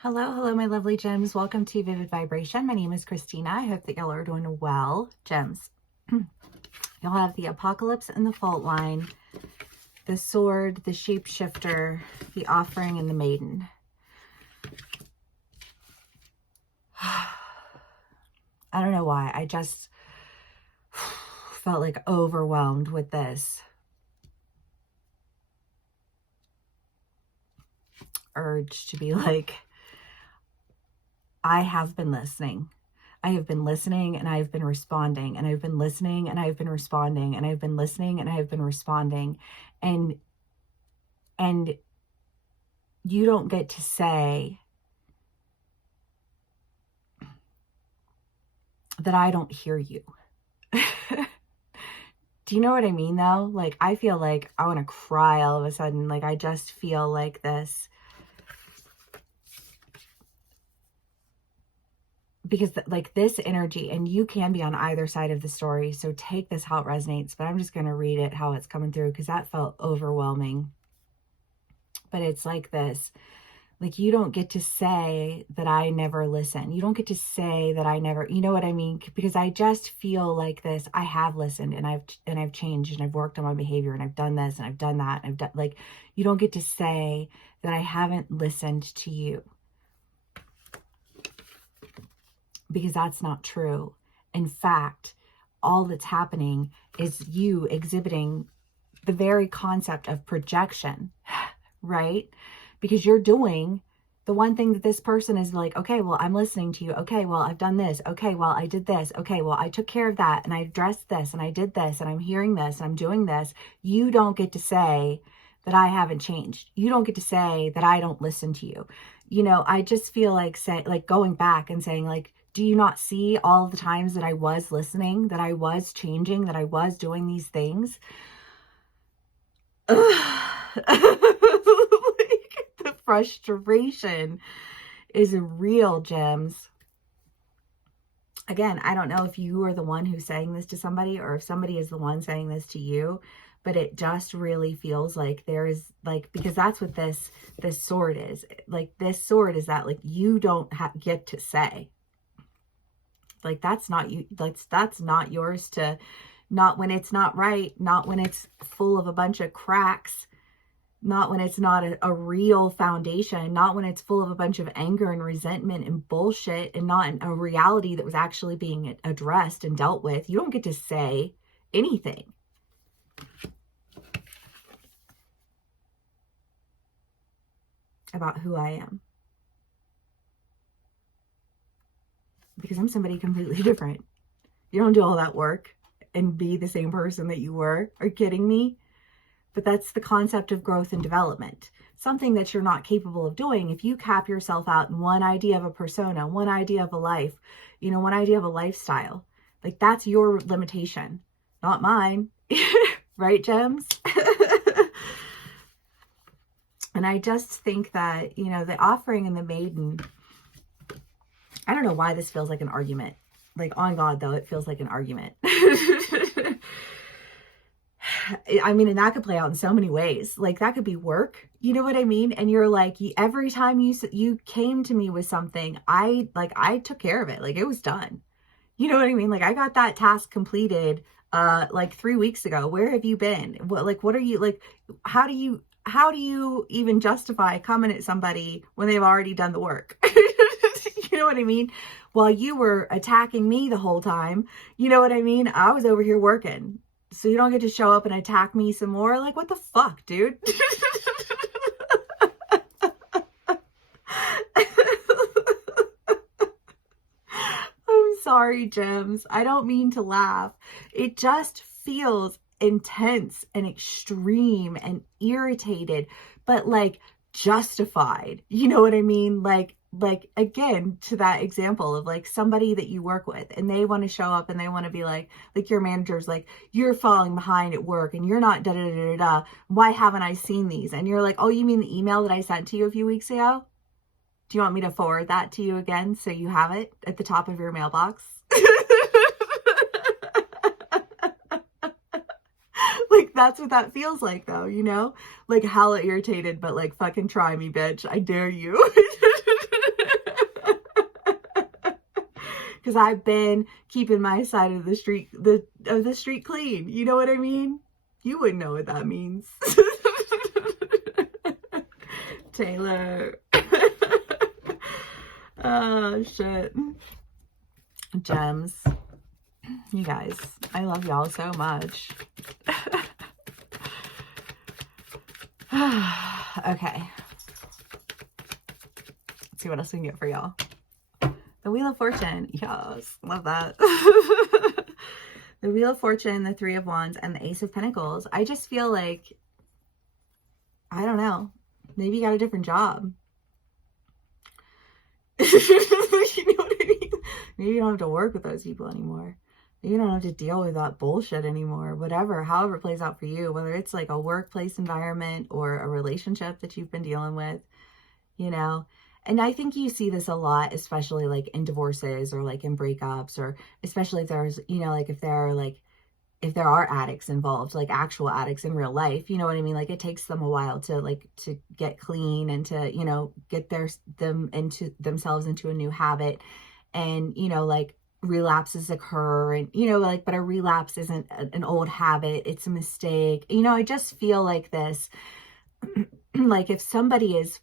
Hello, hello, my lovely gems. Welcome to Vivid Vibration. My name is Christina. I hope that y'all are doing well. Gems, y'all have the Apocalypse and the Fault Line, the Sword, the Shapeshifter, the Offering, and the Maiden. I don't know why. I just felt like overwhelmed with this urge to be like, I have been listening. I have been listening and I've been responding, and I've been listening and I've been responding, and I've been listening and I've been responding. And you don't get to say that I don't hear you. Do you know what I mean though? Like, I feel like I want to cry all of a sudden. Like, I just feel like this. Because like this energy, and you can be on either side of the story, so take this how it resonates, but I'm just going to read it how it's coming through because that felt overwhelming. But it's like this, like, you don't get to say that I never listen. You don't get to say that I never, you know what I mean? Because I just feel like this, I have listened and I've changed and I've worked on my behavior and I've done this and I've done that. And I've done, like, you don't get to say that I haven't listened to you. Because that's not true. In fact, all that's happening is you exhibiting the very concept of projection, right? Because you're doing the one thing that this person is like, okay, well, I'm listening to you. Okay, well, I've done this. Okay, well, I did this. Okay, well, I took care of that and I addressed this and I did this and I'm hearing this and I'm doing this. You don't get to say that I haven't changed. You don't get to say that I don't listen to you. You know, I just feel like going back and saying, like, do you not see all the times that I was listening, that I was changing, that I was doing these things? Like, the frustration is real, gems. Again, I don't know if you are the one who's saying this to somebody or if somebody is the one saying this to you, but it just really feels like there is, like, because that's what this sword is. Like, this sword is that, like, you don't get to say. Like, that's not you. That's not yours to, not when it's not right, not when it's full of a bunch of cracks, not when it's not a real foundation, not when it's full of a bunch of anger and resentment and bullshit, and not a reality that was actually being addressed and dealt with. You don't get to say anything. About who I am. Because I'm somebody completely different. You don't do all that work and be the same person that you were. Are you kidding me? But that's the concept of growth and development. Something that you're not capable of doing if you cap yourself out in one idea of a persona, one idea of a life, you know, one idea of a lifestyle. Like, that's your limitation, not mine. Right, gems? And I just think that, you know, the offering and the maiden, I don't know why this feels like an argument. Like, on God, though, it feels like an argument. I mean, and that could play out in so many ways. Like, that could be work. You know what I mean? And you're like, every time you came to me with something, I took care of it. Like, it was done. You know what I mean? Like, I got that task completed, like 3 weeks ago. Where have you been? What are you, like, how do you even justify coming at somebody when they've already done the work? You know what I mean? While you were attacking me the whole time, you know what I mean? I was over here working. So you don't get to show up and attack me some more? Like, what the fuck, dude? I'm sorry, gems. I don't mean to laugh. It just feels intense and extreme and irritated, but like justified. You know what I mean? Like, again, to that example of like somebody that you work with and they want to show up and they want to be like your manager's like, you're falling behind at work and you're not da-da-da-da-da. Why haven't I seen these? And you're like, oh, you mean the email that I sent to you a few weeks ago? Do you want me to forward that to you again so you have it at the top of your mailbox? Like, that's what that feels like, though, you know? Like, hella irritated, but like, fucking try me, bitch. I dare you. because I've been keeping my side of the street clean. You know what I mean? You wouldn't know what that means. Taylor. Oh, shit. Gems. You guys, I love y'all so much. Okay. Let's see what else we can get for y'all. The Wheel of Fortune. Yes, love that. The Wheel of Fortune, the Three of Wands, and the Ace of Pentacles. I just feel like, I don't know, maybe you got a different job. You know what I mean? Maybe you don't have to work with those people anymore. Maybe you don't have to deal with that bullshit anymore. Whatever, however it plays out for you, whether it's like a workplace environment or a relationship that you've been dealing with, you know. And I think you see this a lot, especially like in divorces or like in breakups, or especially if there's, you know, like if there are addicts involved, like actual addicts in real life, you know what I mean? Like it takes them a while to get clean and to, you know, get themselves into a new habit. And, you know, like relapses occur, and, you know, like, but a relapse isn't an old habit. It's a mistake. You know, I just feel like this, like if somebody is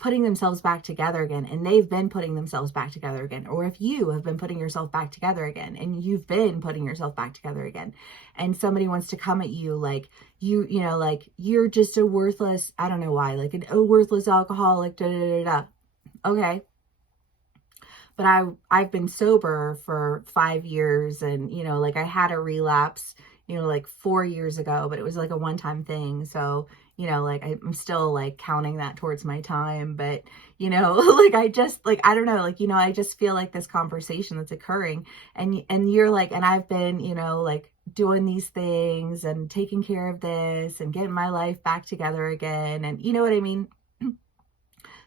putting themselves back together again, and they've been putting themselves back together again, or if you have been putting yourself back together again, and you've been putting yourself back together again, and somebody wants to come at you like you know, like you're just a worthless, I don't know why, like a worthless alcoholic, da da da da. Okay. But I've been sober for 5 years, and, you know, like I had a relapse, you know, like 4 years ago, but it was like a one-time thing. So, you know, like I'm still like counting that towards my time, but, you know, like I just like, I don't know, like, you know, I just feel like this conversation that's occurring, and you're like, and I've been, you know, like doing these things and taking care of this and getting my life back together again. And you know what I mean?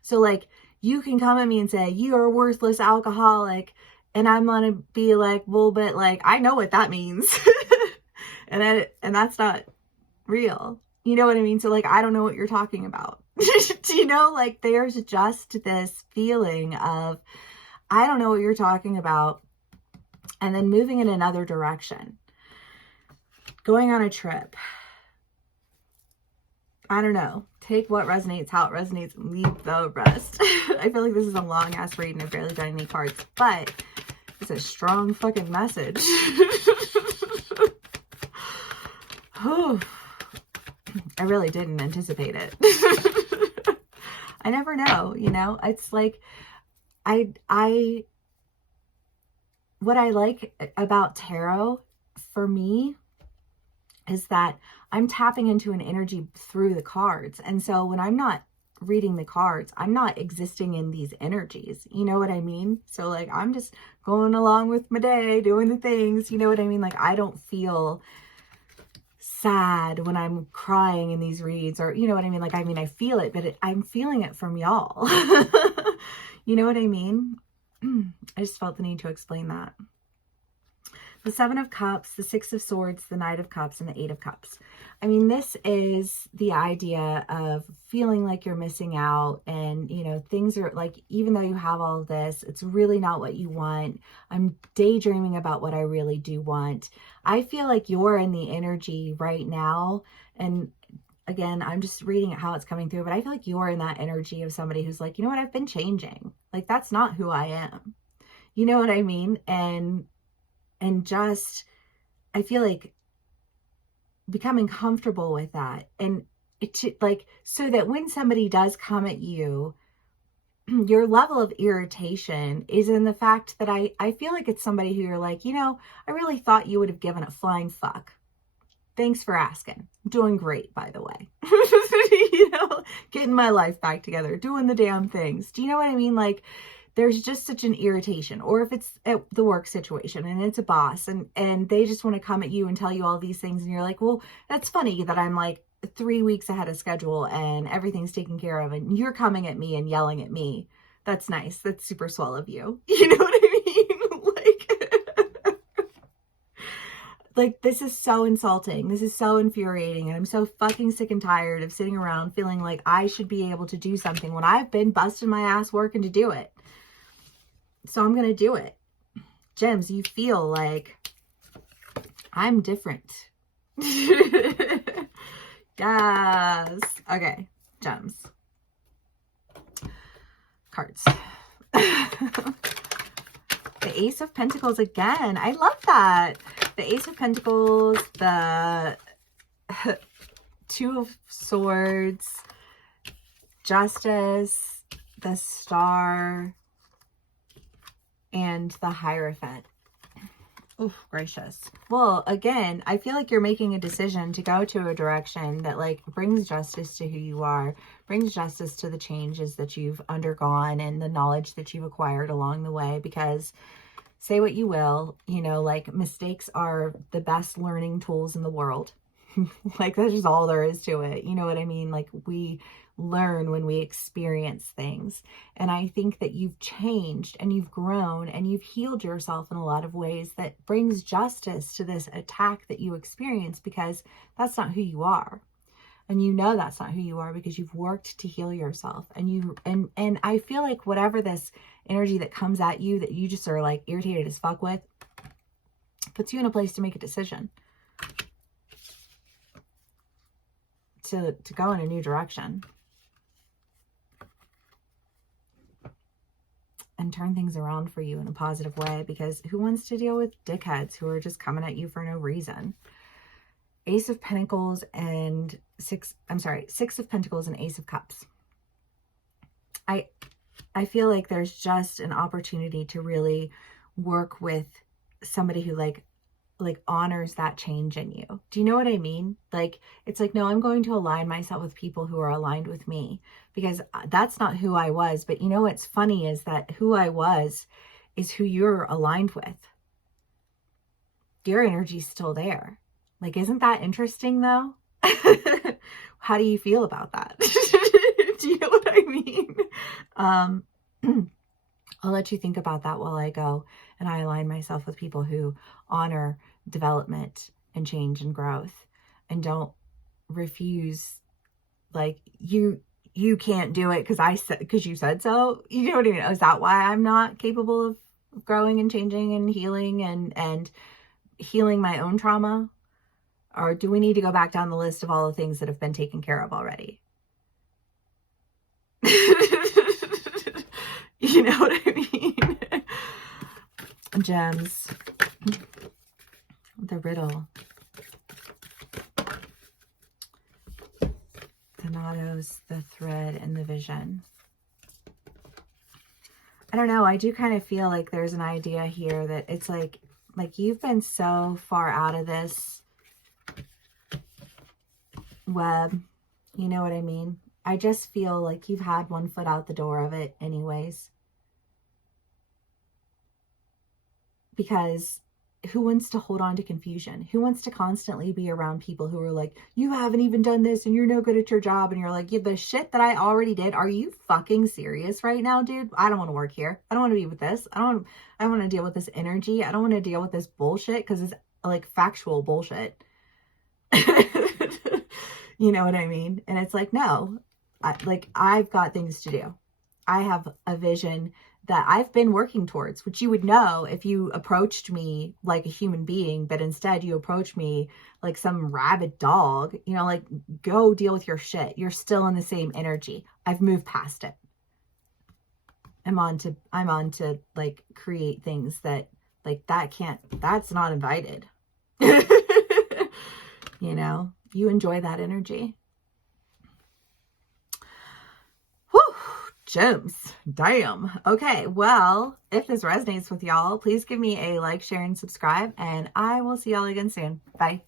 So like, you can come at me and say, you're a worthless alcoholic. And I'm going to be like, well, but like, I know what that means. and that's not real. You know what I mean? So like, I don't know what you're talking about. You know, like there's just this feeling of, I don't know what you're talking about. And then moving in another direction, going on a trip. I don't know. Take what resonates, how it resonates, and leave the rest. I feel like this is a long ass read and I've barely done any cards, but it's a strong fucking message. Oh, I really didn't anticipate it. I never know, you know? It's like, what I like about tarot for me is that I'm tapping into an energy through the cards. And so when I'm not reading the cards, I'm not existing in these energies. You know what I mean? So like, I'm just going along with my day, doing the things, you know what I mean? Like, I don't feel sad when I'm crying in these reads, or, you know what I mean? Like, I mean, I feel it, but I'm feeling it from y'all. You know what I mean? I just felt the need to explain that. The Seven of Cups, the Six of Swords, the Knight of Cups, and the Eight of Cups. I mean, this is the idea of feeling like you're missing out, and, you know, things are like, even though you have all of this, it's really not what you want. I'm daydreaming about what I really do want. I feel like you're in the energy right now, and again, I'm just reading how it's coming through, but I feel like you're in that energy of somebody who's like, you know what, I've been changing. Like, that's not who I am. You know what I mean? And just, I feel like becoming comfortable with that, and like, so that when somebody does come at you, your level of irritation is in the fact that I feel like it's somebody who you're like, you know, I really thought you would have given a flying fuck. Thanks for asking. I'm doing great, by the way. You know, getting my life back together, doing the damn things. Do you know what I mean? Like, there's just such an irritation. Or if it's at the work situation and it's a boss and they just want to come at you and tell you all these things, and you're like, well, that's funny that I'm like 3 weeks ahead of schedule and everything's taken care of, and you're coming at me and yelling at me. That's nice. That's super swell of you. You know what I mean? Like, this is so insulting. This is so infuriating. And I'm so fucking sick and tired of sitting around feeling like I should be able to do something when I've been busting my ass working to do it. So I'm going to do it. Gems, you feel like I'm different. Yes. Okay. Gems. Cards. The Ace of Pentacles again. I love that. The Ace of Pentacles, the Two of Swords, Justice, the Star, and the Hierophant. Oh, gracious. Well, again, I feel like you're making a decision to go to a direction that like brings justice to who you are, brings justice to the changes that you've undergone and the knowledge that you've acquired along the way, because say what you will, you know, like mistakes are the best learning tools in the world. Like that's just all there is to it. You know what I mean? Like we learn when we experience things. And I think that you've changed and you've grown and you've healed yourself in a lot of ways that brings justice to this attack that you experience, because that's not who you are. And you know that's not who you are because you've worked to heal yourself. And I feel like whatever this energy that comes at you that you just are like irritated as fuck with puts you in a place to make a decision. To go in a new direction and turn things around for you in a positive way, because who wants to deal with dickheads who are just coming at you for no reason? Ace of Pentacles and Six of Pentacles and Ace of Cups. I feel like there's just an opportunity to really work with somebody who like honors that change in you. Do you know what I mean? Like, it's like, no, I'm going to align myself with people who are aligned with me, because that's not who I was. But you know, what's funny is that who I was is who you're aligned with. Your energy's still there. Like, isn't that interesting though? How do you feel about that? Do you know what I mean? I'll let you think about that while I go and I align myself with people who honor development and change and growth and don't refuse, like, you can't do it because you said so. You know what I mean? Is that why I'm not capable of growing and changing and healing and healing my own trauma? Or do we need to go back down the list of all the things that have been taken care of already? You know what I mean? Gems. The riddle. The mottos, the thread, and the vision. I don't know. I do kind of feel like there's an idea here that it's like you've been so far out of this web. You know what I mean? I just feel like you've had one foot out the door of it anyways. Because who wants to hold on to confusion? Who wants to constantly be around people who are like, you haven't even done this and you're no good at your job. And you're like, yeah, the shit that I already did. Are you fucking serious right now, dude? I don't want to work here. I don't want to be with this. I don't want to deal with this energy. I don't want to deal with this bullshit because it's like factual bullshit. You know what I mean? And it's like, no, I've got things to do. I have a vision that I've been working towards, which you would know if you approached me like a human being, but instead you approach me like some rabid dog, you know, like, go deal with your shit. You're still in the same energy. I've moved past it. I'm on to like create things that like that's not invited. You know, you enjoy that energy. Gems. Damn. Okay, well, if this resonates with y'all, please give me a like, share, and subscribe, and I will see y'all again soon. Bye.